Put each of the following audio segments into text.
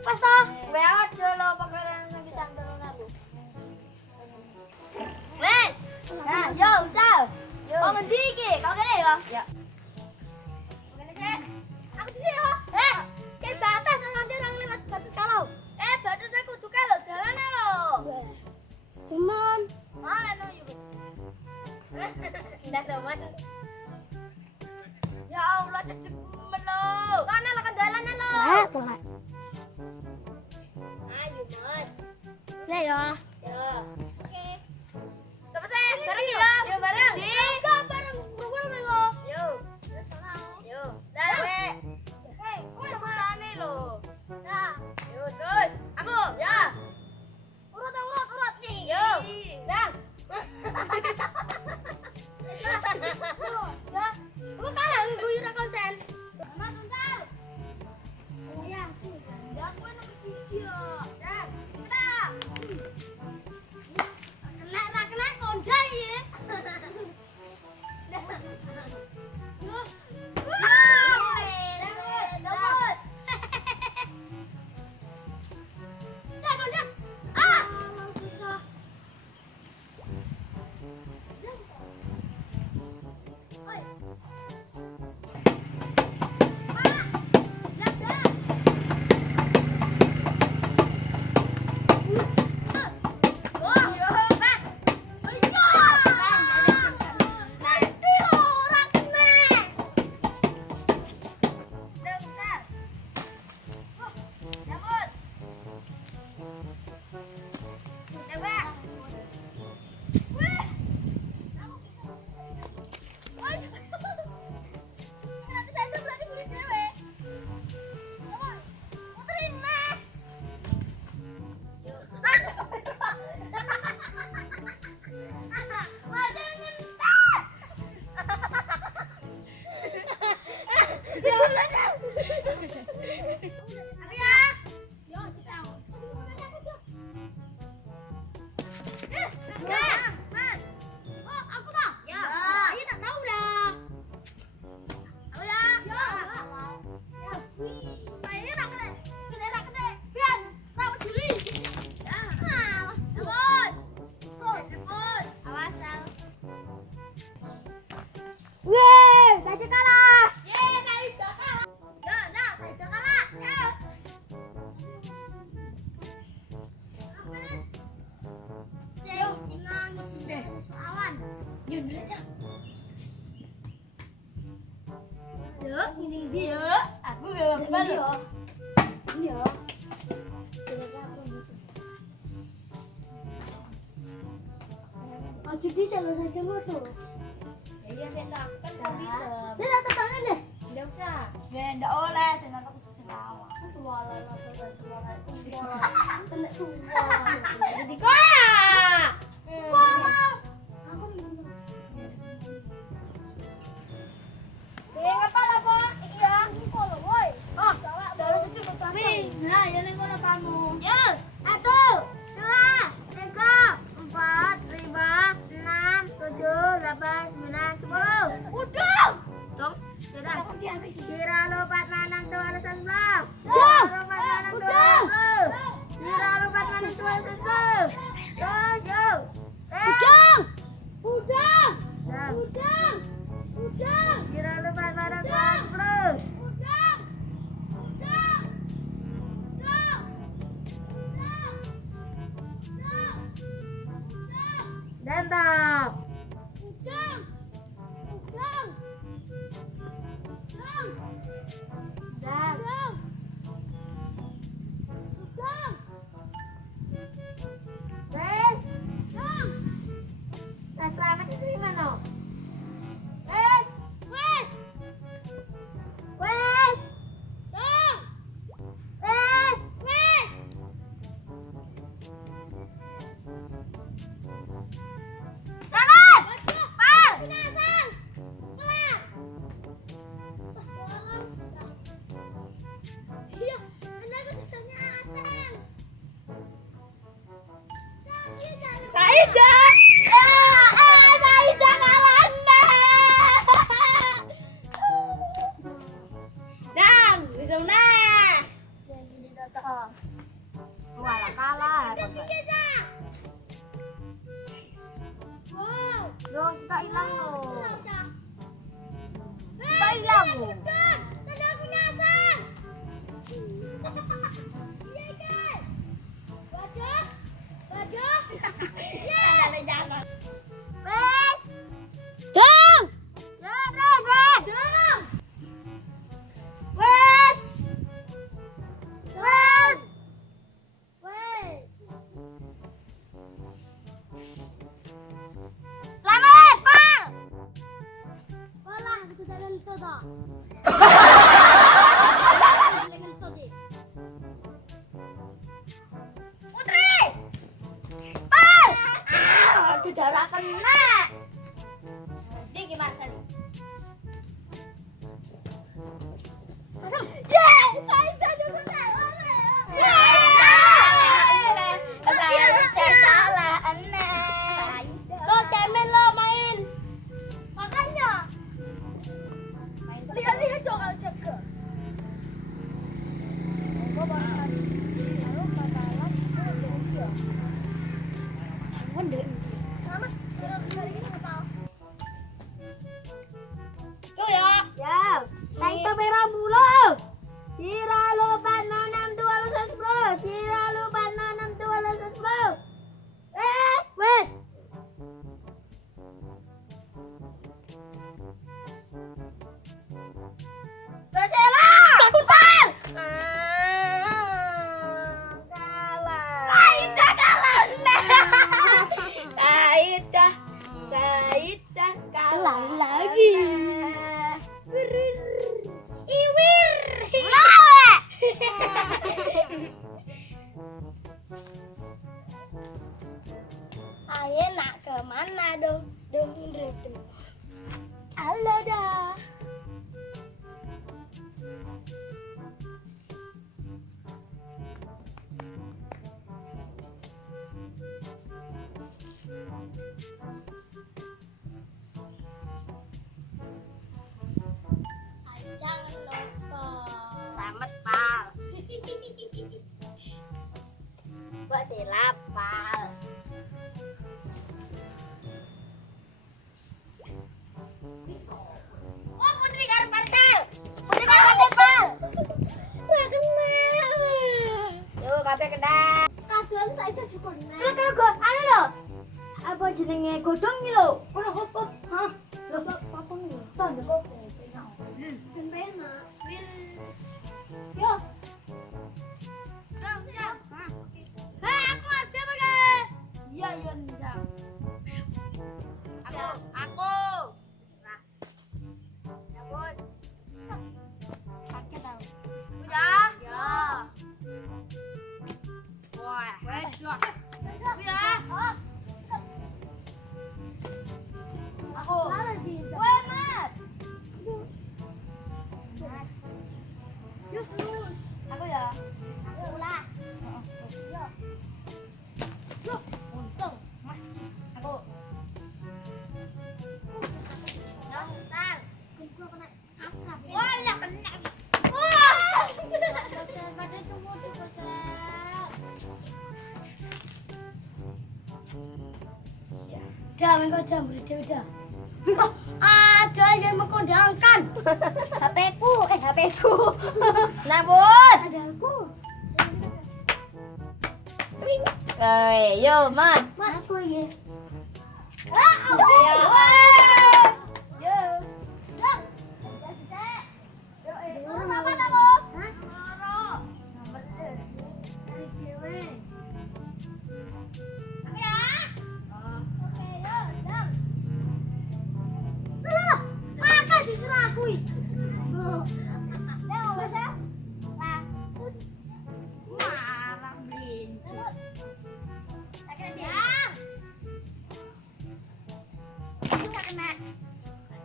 Pas toh, lewat dulu pakaran lagi santunan aku. Wes. Nah, yo, Sal. Kau ngendi iki? Kau kene ya? Ya. Kene sik. Aku di sini yo. Kayak batas nanti orang lewat batas kalau. Batas aku tuh kalau jalannya lo. Cuman. Mana no yuk. Ndak teman. Ya Allah, cecek melo. Kana lah kendalane lo. Tuhan. Ayo, Mas. Nek ya. Ya. Oke. Sama saya, bareng ya. Yo bareng. Ji. Enggak bareng. Rukun melo. Yo. Yo. Dah, we. Kowe tane lo. Nah. Yo, terus. Aku. Ya. Urut nih. Yo. Dah. Ya. Aku kalah guyur konsen. Mas Untal. Oh ya. Ya aku nomor 1 yo. Dah. Kena. Kena kondai ya. Yo. Yuk, ini dia. Aku gak apa-apa. Iya. Aja di sana saja motor. Iya, saya tak kan tak bisa. Dia tak tangan deh. Enggak usah. Enggak oleh, saya tak butuh selawa. Suara suara. Kena suara. Jadi koyak. Nah, ya nih kono kamu. Yo, 1, 2, 3, 4, 5, 6, 7, 8, 9, 10. Udah. Dong, sudah. Kira lompat manang tuh harus sebelah. Kira lompat manang tuh. Kira lompat manang tuh harus sebelah. Yo. Udah. Kira lompat manang tuh harus sebelah. Dendam. Udang. Selamat di mana? Wes. Dang, bisa menang. Saidah juga tak. Salah anak. Lo cemen lo main. Makanya. Lihat-lihat dong kalau jaga. Selamat. Tuh ya. Ya. Tang to pera mulo. Sira lo pano 6 2 Sira lo pano 6 2 wes. Basela. Putar. Kalah. Saidah kalah. Saidah Kalah kalah lagi. Iwir. Lawe. Ayo nak kemana dong? Dong. Halo dah. Jangan lupa. Selamat pal. Buat silap pal. Oh, Putri Gar Parsel. Putri Gar Parsel, Pal. Nggak kenal. Yuk kabeh kena. Kasihan saya juga kenal. Kalau gue, anu lo. Apa jenenge godong iki lho? Ono opo? Hah? Lho, apa nih? Tanda kok penak. Penak. Yo. Aku ada pakai. Iya, iya, iya. Aku. Ya, Bun. Sakit tau. Udah. Ya. Wah. Wedok. Ya. Aku. Weh, Mat. Yuk, terus. Aku ya. Aku lah. Yuk. Yuk, untung. Aku. Ntar. Gua kena akrab. Wah, ya kena. Wah. Pada tunggu tuh, Udah, engkau jam udah. Ada yang mengkodangkan. HP-ku. Nah, Bun. Ada aku. Yo, Mat. Mat, aku ya. Yo. Yo. Marah melincu.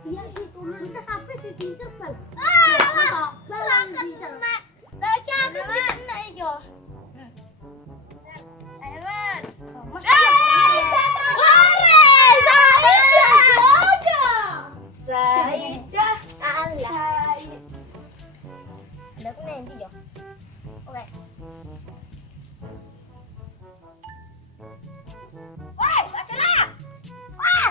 Iya, itu lu tapi di terbal. Saidah. Kalah. Ada aku nanti yo. Oke. Woi, Basela. Woi.